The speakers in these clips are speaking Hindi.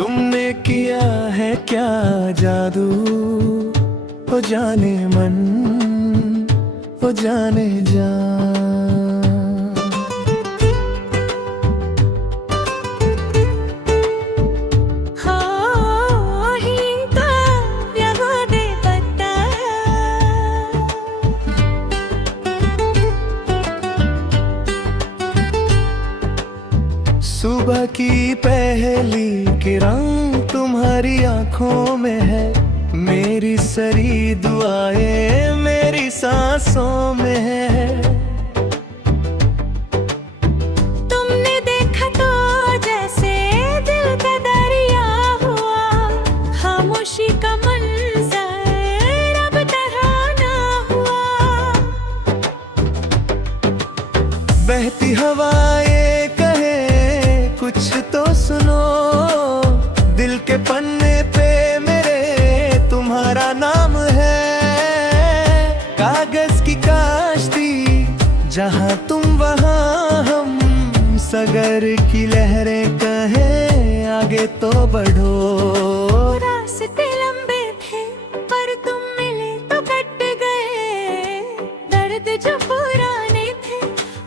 तुमने किया है क्या जादू, ओ जाने मन, ओ जाने जान। सुबह की पहली किरण तुम्हारी आंखों में है, मेरी सरी दुआएं मेरी सांसों में है। तुमने देखा तो जैसे दिल का दरिया हुआ, खामोशी का मंजर अब तराना हुआ। बहती हवाएं कुछ तो सुनो, दिल के पन्ने पे मेरे तुम्हारा नाम है। कागज की काश्ती जहाँ तुम वहाँ हम, सगर की लहरें कहें आगे तो बढ़ो। रास्ते लंबे थे पर तुम मिले तो कट गए, दर्द जो पुराने थे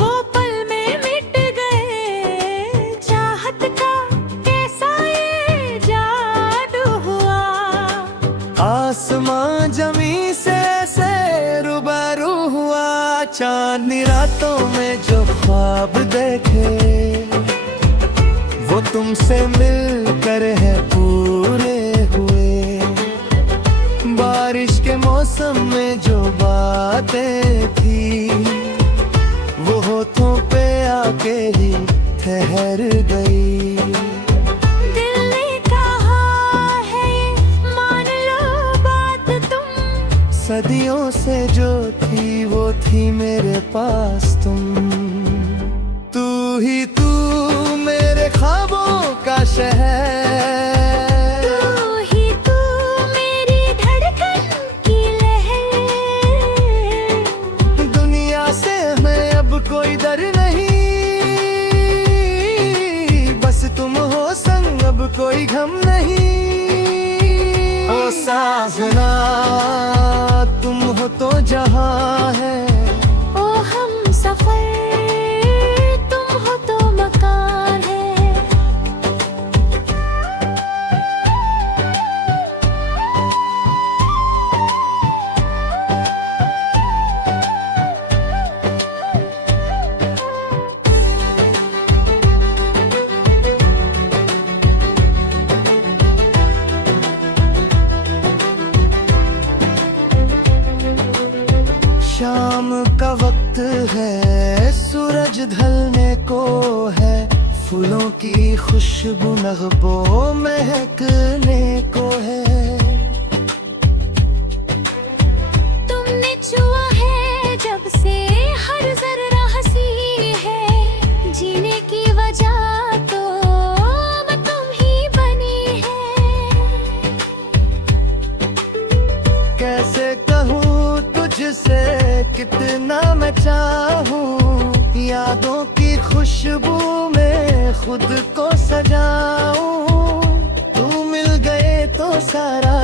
वो पल में मिट गए। चाहत का कैसा ये जादू हुआ, आसमां जमी से रूबरू हुआ। चांदनी रातों में जो ख्वाब देखे वो तुमसे मिलकर है पूरे हुए। बारिश के मौसम में जो बातें थी वो होठों पे आके ही ठहर गई। दिल ने कहा है मान लो बात तुम, सदियों से जो थी वो थी मेरे पास तुम। तू ही तू मेरे ख्वाबों का शहर, तू ही तू मेरी धड़कन की लहर। दुनिया से हमें अब कोई डर नहीं, बस तुम हो संग अब कोई गम नहीं। ओ साजना तुम हो तो जहां है, ओ हम सफर तुम हो तो मकान है। शाम का वक्त है, सूरज ढलने को है, फूलों की खुशबू नगबों महकने को है। तुमने छुआ है जब से हर जर्रा हंसी है, जीने की वजह तो अब तुम ही बनी है। कैसे कहूँ तुझसे कितना मैं चाहूँ, यादों की खुशबू में खुद को सजाऊं। तू मिल गए तो सारा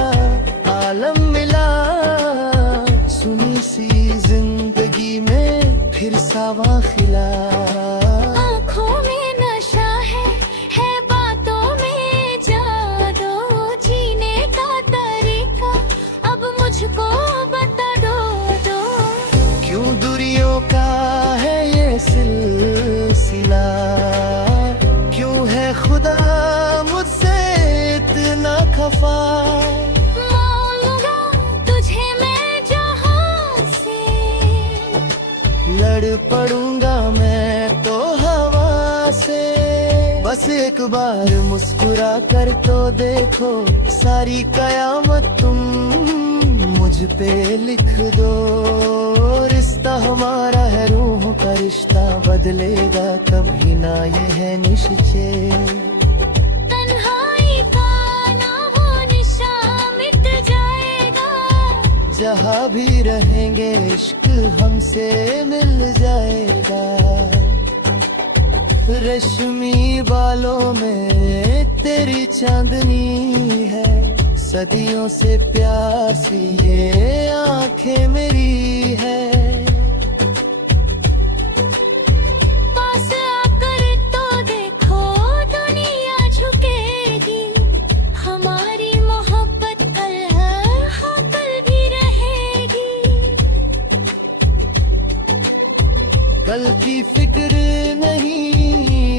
आलम मिला, सुनी सी जिंदगी में फिर सावा खिला। आँखों में नशा है बातों में जादू, जीने का तरीका अब मुझको बता दो। क्यों दूरियों का है ये सिलसिला, क्यों है खुदा मुझसे इतना खफा। मांगूंगा तुझे मैं जहां से, लड़ पड़ूंगा मैं तो हवा से। बस एक बार मुस्कुरा कर तो देखो, सारी कयामत तुम मुझ पे लिख दो। रिश्ता हमारा है रूह का रिश्ता, बदलेगा कभी ना ये है निश्चय। तन्हाई का ना वो निशा मिट जाएगा, जहाँ भी रहेंगे इश्क हमसे मिल जाएगा। रेशमी बालों में तेरी चांदनी है, सदियों से प्यासी ये आंखें मेरी है। पास आकर तो देखो दुनिया झुकेगी, हमारी मोहब्बत कल है हाँ कल भी रहेगी। कल की फिक्र नहीं,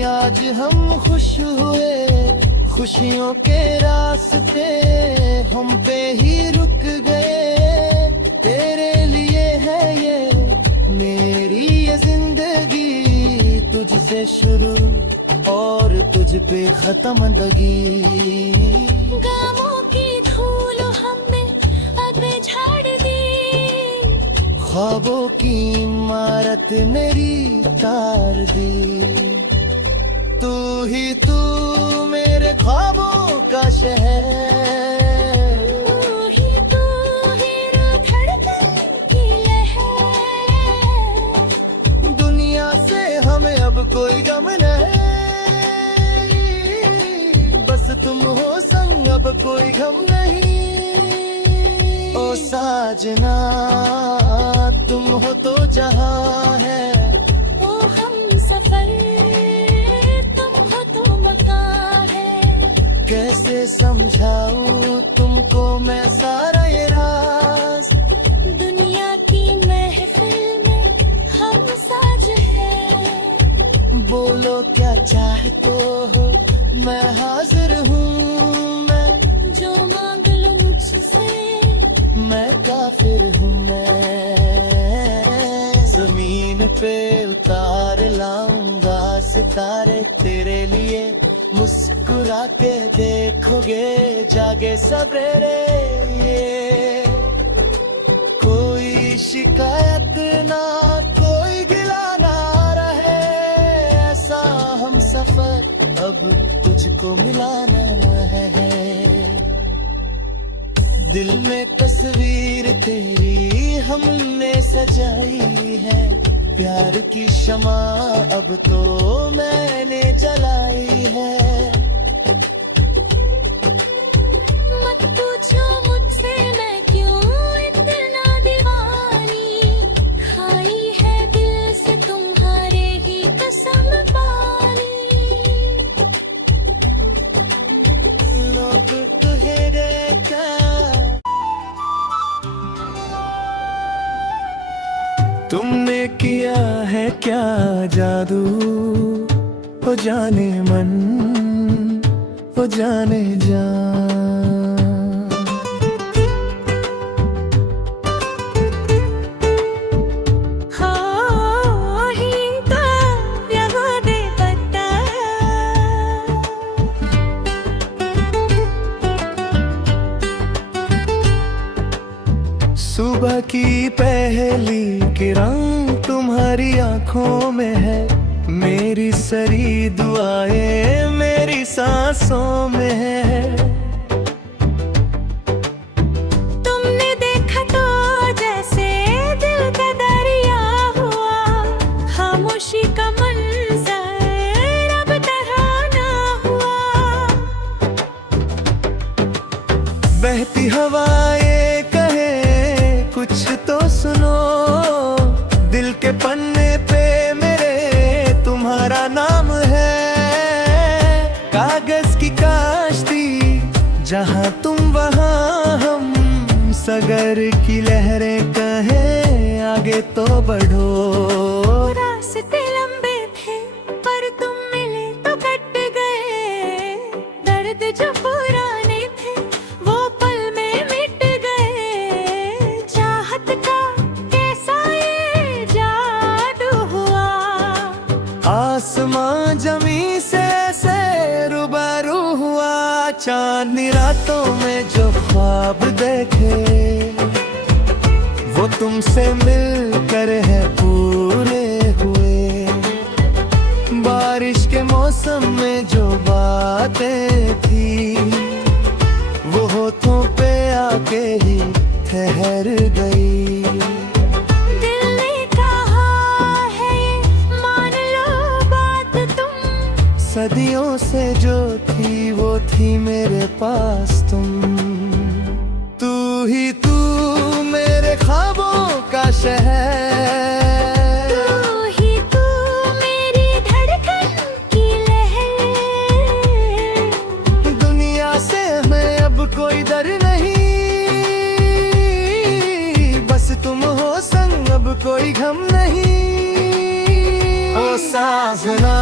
आज हम खुश हुए, खुशियों के रास्ते हम पे ही रुक गए। तेरे लिए है ये मेरी ये जिंदगी, तुझसे शुरू और तुझ पे खत्म दगी। गमों की धूल हमें अब झाड़ दी, ख्वाबों की इमारत मेरी तार दी। तू ही तू मेरे ख्वाबों का शहर, तू ही धड़कन की लहर। दुनिया से हमें अब कोई गम नहीं, बस तुम हो संग अब कोई गम नहीं। ओ साजना तुम हो तो जहां है, ओ हम सफर तुम हो तो मकान है। कैसे समझाऊं तुमको मैं सारा ये राज, दुनिया की महफिल में हम साज है। बोलो क्या चाहते हो मैं हाजिर हूँ, मैं जो मांग लो मुझसे मैं काफिर हूँ। मैं जमीन पे उतार लाऊंगा सितारे तेरे लिए, मुस्कुरा के देखोगे जागे सवेरे। ये कोई शिकायत ना कोई गिला ना रहे, ऐसा हम सफर अब तुझको मिलाना है। दिल में तस्वीर तेरी हमने सजाई है, प्यार की शमा अब तो मैंने जलाई है। मत पूछो मुझसे मैं क्यों इतना दीवानी, खाई है दिल से तुम्हारे ही कसम पानी। लोग तुझे देखा तुमने किया है क्या जादू, ओ जाने मन ओ जाने जान। हाँ ही तो यहाँ दे पता, सुबह की पहली किरण तुम्हारी आंखों में है, मेरी सरी दुआएं मेरी सांसों में है। तुमने देखा तो जैसे दिल का दरिया हुआ, खामोशी का मंजर अब तराना हुआ। बहती हवाएं कहे कुछ तो सुनो, दिल के पन्ने पे मेरे तुम्हारा नाम है। कागज की काश्ती जहाँ तुम वहाँ हम, सगर की लहरें कहे आगे तो बढ़ो। रास्ते लंबे थे पर तुम मिले तो कट गए, दर्द जो पुराने थे वो पल में मिट गए। चाहत का कैसा ये जादू हुआ, आसमां जमी से रूबरू हुआ। चांदनी रातों में जो ख्वाब देखे वो तुमसे मिलकर है पूरे हुए। बारिश के मौसम में जो बातें थी वो होठों पे आके ही ठहर गई। दिल ने कहा है मान लो बात तुम सदियों से जो थी वो थी मेरे पास तू ही तू मेरे ख्वाबों का शहर, तू ही तू मेरी धड़कन की लहर। दुनिया से हमें अब कोई डर नहीं, बस तुम हो संग अब कोई गम नहीं। ओ साजना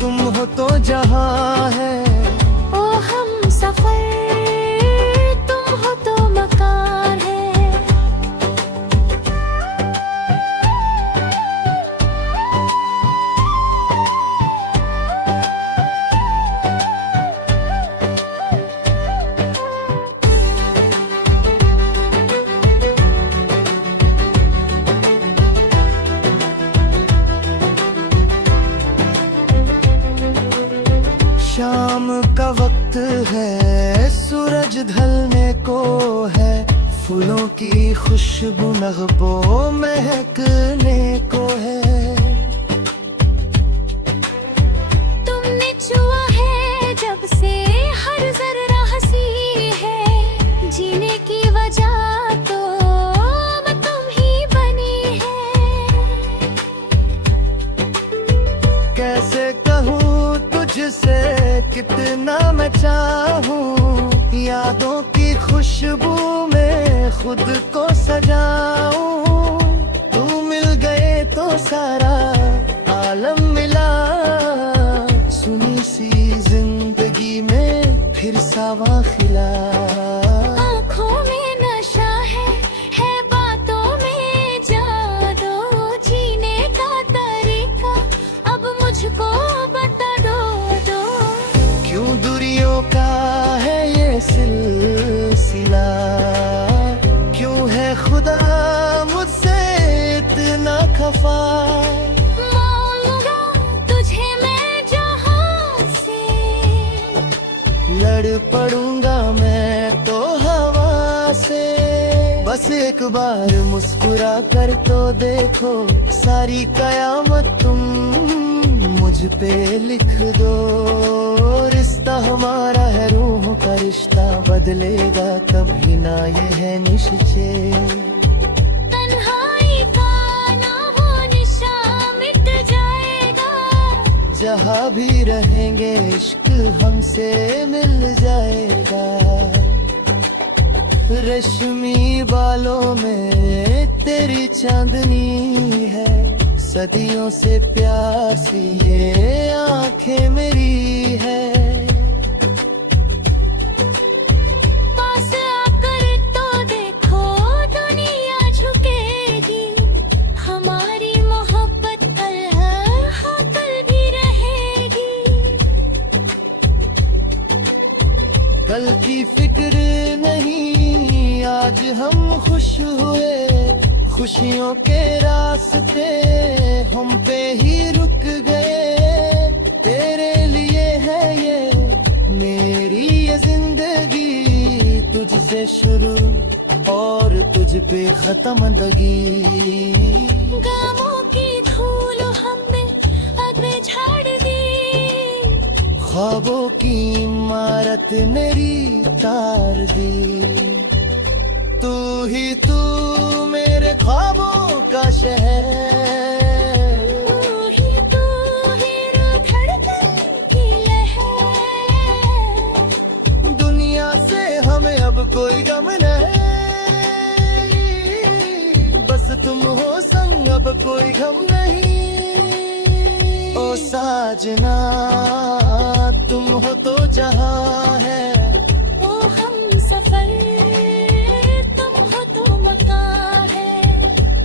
तुम हो तो जहां है, ओ हम सफर तुम हो तो मकान है। शाम का वक्त है, सूरज ढलने को है, फूलों की खुशबू नगबों महकने को है। तुमने छुआ है जब से हर जर्रा हंसी है, जीने की वजह तो अब तुम ही बनी है। कैसे कहूँ तुझसे कितना मैं चाहूँ, यादों की खुशबू में खुद को सजाऊं। तू मिल गए तो सारा आलम मिला, सुनी सी जिंदगी में फिर सावा खिला। आँखों में नशा है बातों में जादू, जीने का तरीका अब मुझको बता दो। क्यों दूरियों का है ये सिलसिला, क्यों है खुदा मुझसे इतना खफा। मांगूंगा तुझे मैं जहां से, लड़ पड़ूंगा मैं तो हवा से। बस एक बार मुस्कुरा कर तो देखो, सारी कयामत तुम मुझ पे लिख दो। रिश्ता हमारा है रूह का रिश्ता, बदलेगा कभी ना ये है निश्चय। तन्हाई का ना वो निशा मिट जाएगा, जहाँ भी रहेंगे इश्क हमसे मिल जाएगा। रेशमी बालों में तेरी चांदनी है, सदियों से प्यासी ये आंखें मेरी है। पास आकर तो देखो दुनिया झुकेगी, हमारी मोहब्बत कल भी रहेगी। कल की फिक्र नहीं, आज हम खुश हुए, खुशियों के रास्ते हम पे ही रुक गए। तेरे लिए है ये मेरी ये जिंदगी, तुझसे शुरू और तुझ पे खत्म दगी। गमों की धूल हमें आगे झाड़ दी, ख्वाबों की इमारत मेरी तार दी। तू ही तू मेरे ख्वाबों का शहर, तू ही धड़कन की लहर। दुनिया से हमें अब कोई गम नहीं, बस तुम हो संग अब कोई गम नहीं। ओ साजना तुम हो तो जहां है, ओ हम सफर तुम हो तो मकान है।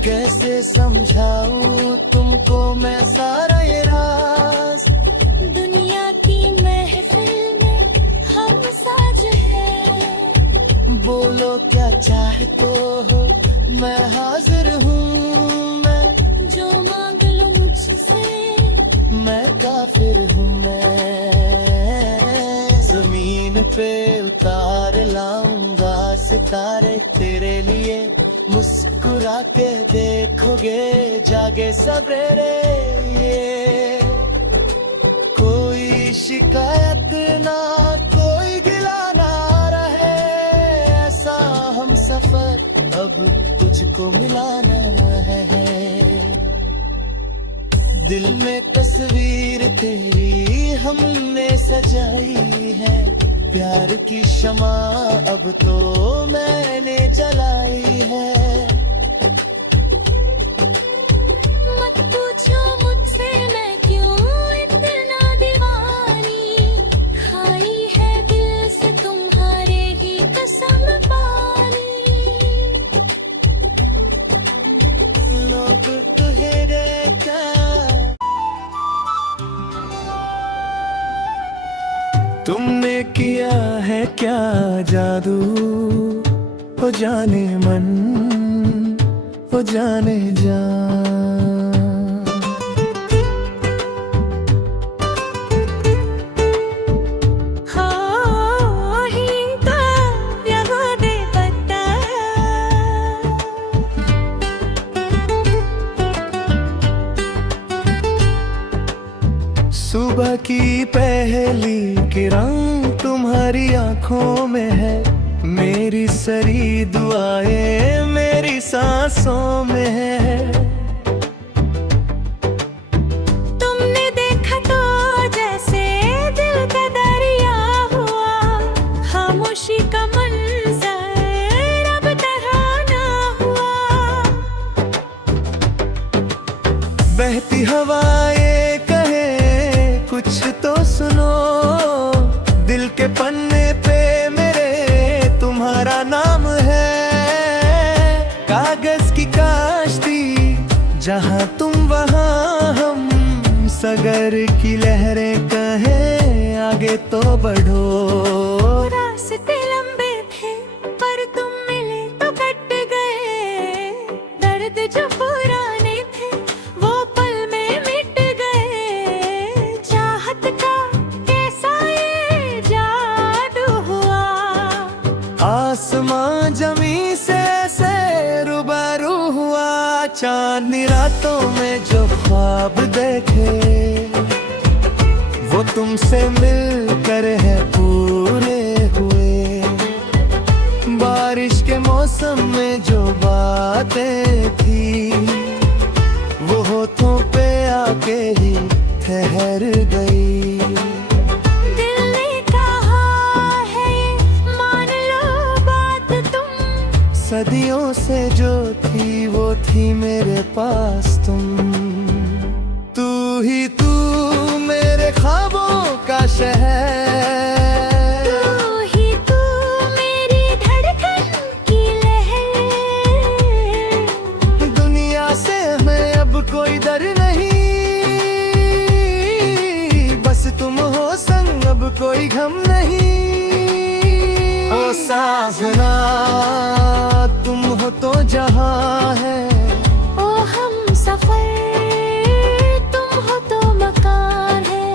कैसे समझाऊं तुमको मैं सारा ये राज। दुनिया की महफिल में हम साज है, बोलो क्या चाहते हो मैं हाजिर हूँ। मैं जो मांग लो मुझसे, मैं काफिर हूँ। मैं जमीन पे उतार लाऊंगा सितारे तेरे लिए, मुस्कुरा के देखोगे जागे सवेरे। ये शिकायत ना कोई गिला ना रहे, ऐसा हम सफर अब तुझको मिलाना है। दिल में तस्वीर तेरी हमने सजाई है, प्यार की शमा अब तो मैंने जलाई है। मत पूछो मुझसे मैं क्यों इतना दीवानी, खाई है दिल से तुम्हारे ही कसम पानी। लोग तुझे देखा तुमने किया है क्या जादू, ओ जाने मन, ओ जाने जान। हाँ ही तो यहाँ दे पता। सुबह की पहली किरण तुम्हारी आंखों में है, मेरी सरी दुआएं मेरी सांसों में है। तुमने देखा तो जैसे दिल का दरिया हुआ, खामोशी का मंजर अब तराना हुआ। बहती हवाएं कहे कुछ तो सुनो, दिल के पन्ने पे मेरे तुम्हारा नाम है। कागज की काश्ती जहाँ तुम वहाँ हम, सगर की लहरें कहे आगे तो बढ़ो। रास्ते लंबे थे पर तुम मिले तो कट गए, दर्द जो पुराने थे वो पल में मिट गए। चाहत का कैसा ये जादू हुआ, आसमां जमी से रूबरू हुआ। चांदनी रातों में जो ख्वाब देखे वो तुमसे मिलकर है पूरे हुए। बारिश के मौसम में जो बातें थी वो होठों पे आके ही ठहर गई। दिल ने कहा है ये मान लो बात तुम, सदियों से जो थी वो थी मेरे पास तुम। तू ही तू मेरे ख्वाबों का शहर, तू ही तू मेरी धड़कन की लहर। दुनिया से हमें अब कोई डर नहीं, बस तुम हो संग अब कोई गम नहीं। ओ साजना तुम हो तो जहां है, ओ हम सफर तुम हो तो मकान है।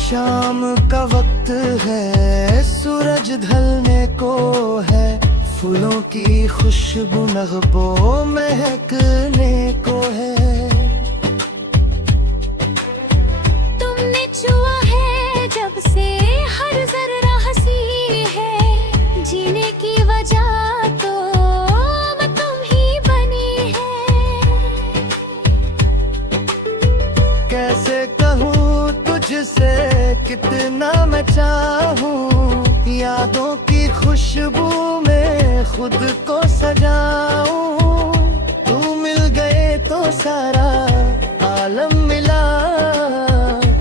शाम का वक्त है सूरज ढलने को है, फूलों की खुशबू नगबों महकने को है। तुमने छुआ है जब से हर जर्रा हंसी है, जीने की वजह तो अब तुम ही बनी है। कैसे कहूँ तुझसे कितना मैं चाहूँ, यादों की खुशबू में खुद को सजाऊं। तू मिल गए तो सारा आलम मिला,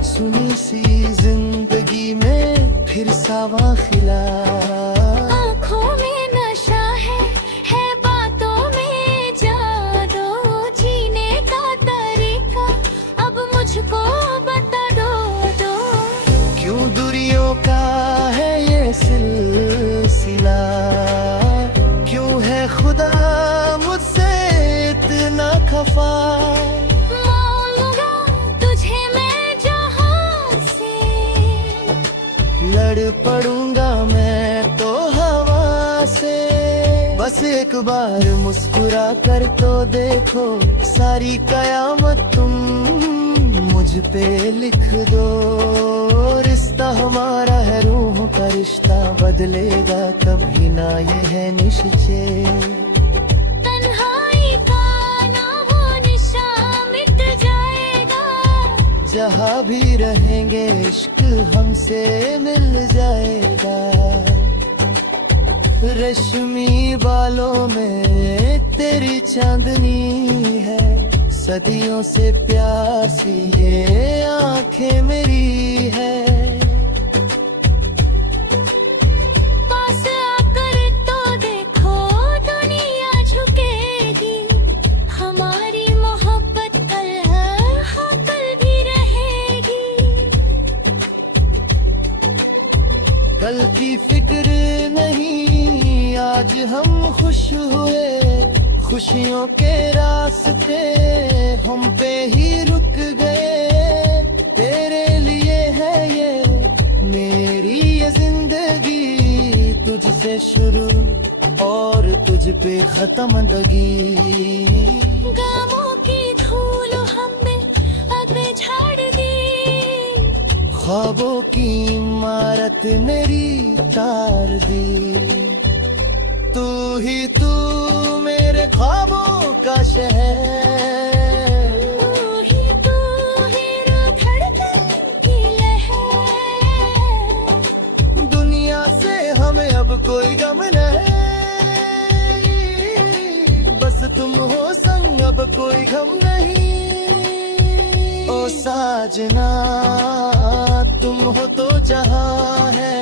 सुनी सी जिंदगी में फिर सावा खिला। आँखों में नशा है बातों में जादू, जीने का तरीका अब मुझको बता दो। क्यों दूरियों का है ये सिलसिला, क्यों है खुदा बस एक बार मुस्कुरा कर तो देखो, सारी कयामत तुम मुझ पे लिख दो। रिश्ता हमारा है रूहों का रिश्ता, बदलेगा कभी ना ये है निश्चय। तन्हाई का ना वो निशा मिट जाएगा, जहाँ भी रहेंगे इश्क हमसे मिल जाएगा। रेशमी बालों में तेरी चांदनी है, सदियों से प्यासी ये आंखें मेरी है। पास आकर तो देखो दुनिया झुकेगी, हमारी मोहब्बत कल है हाँ कल भी रहेगी। कल की फिक्र नहीं, आज हम खुश हुए, खुशियों के रास्ते हम पे ही रुक गए। तेरे लिए है ये मेरी ये जिंदगी, तुझसे शुरू और तुझ पे खत्म दगी। गमों की धूल हमें अब झाड़ दी, ख्वाबों की इमारत मेरी तार दी। तू ही तू मेरे ख्वाबों का शहर, तू ही रूह धड़कन की लहर। दुनिया से हमें अब कोई गम नहीं, बस तुम हो संग अब कोई गम नहीं। ओ साजना तुम हो तो जहां है,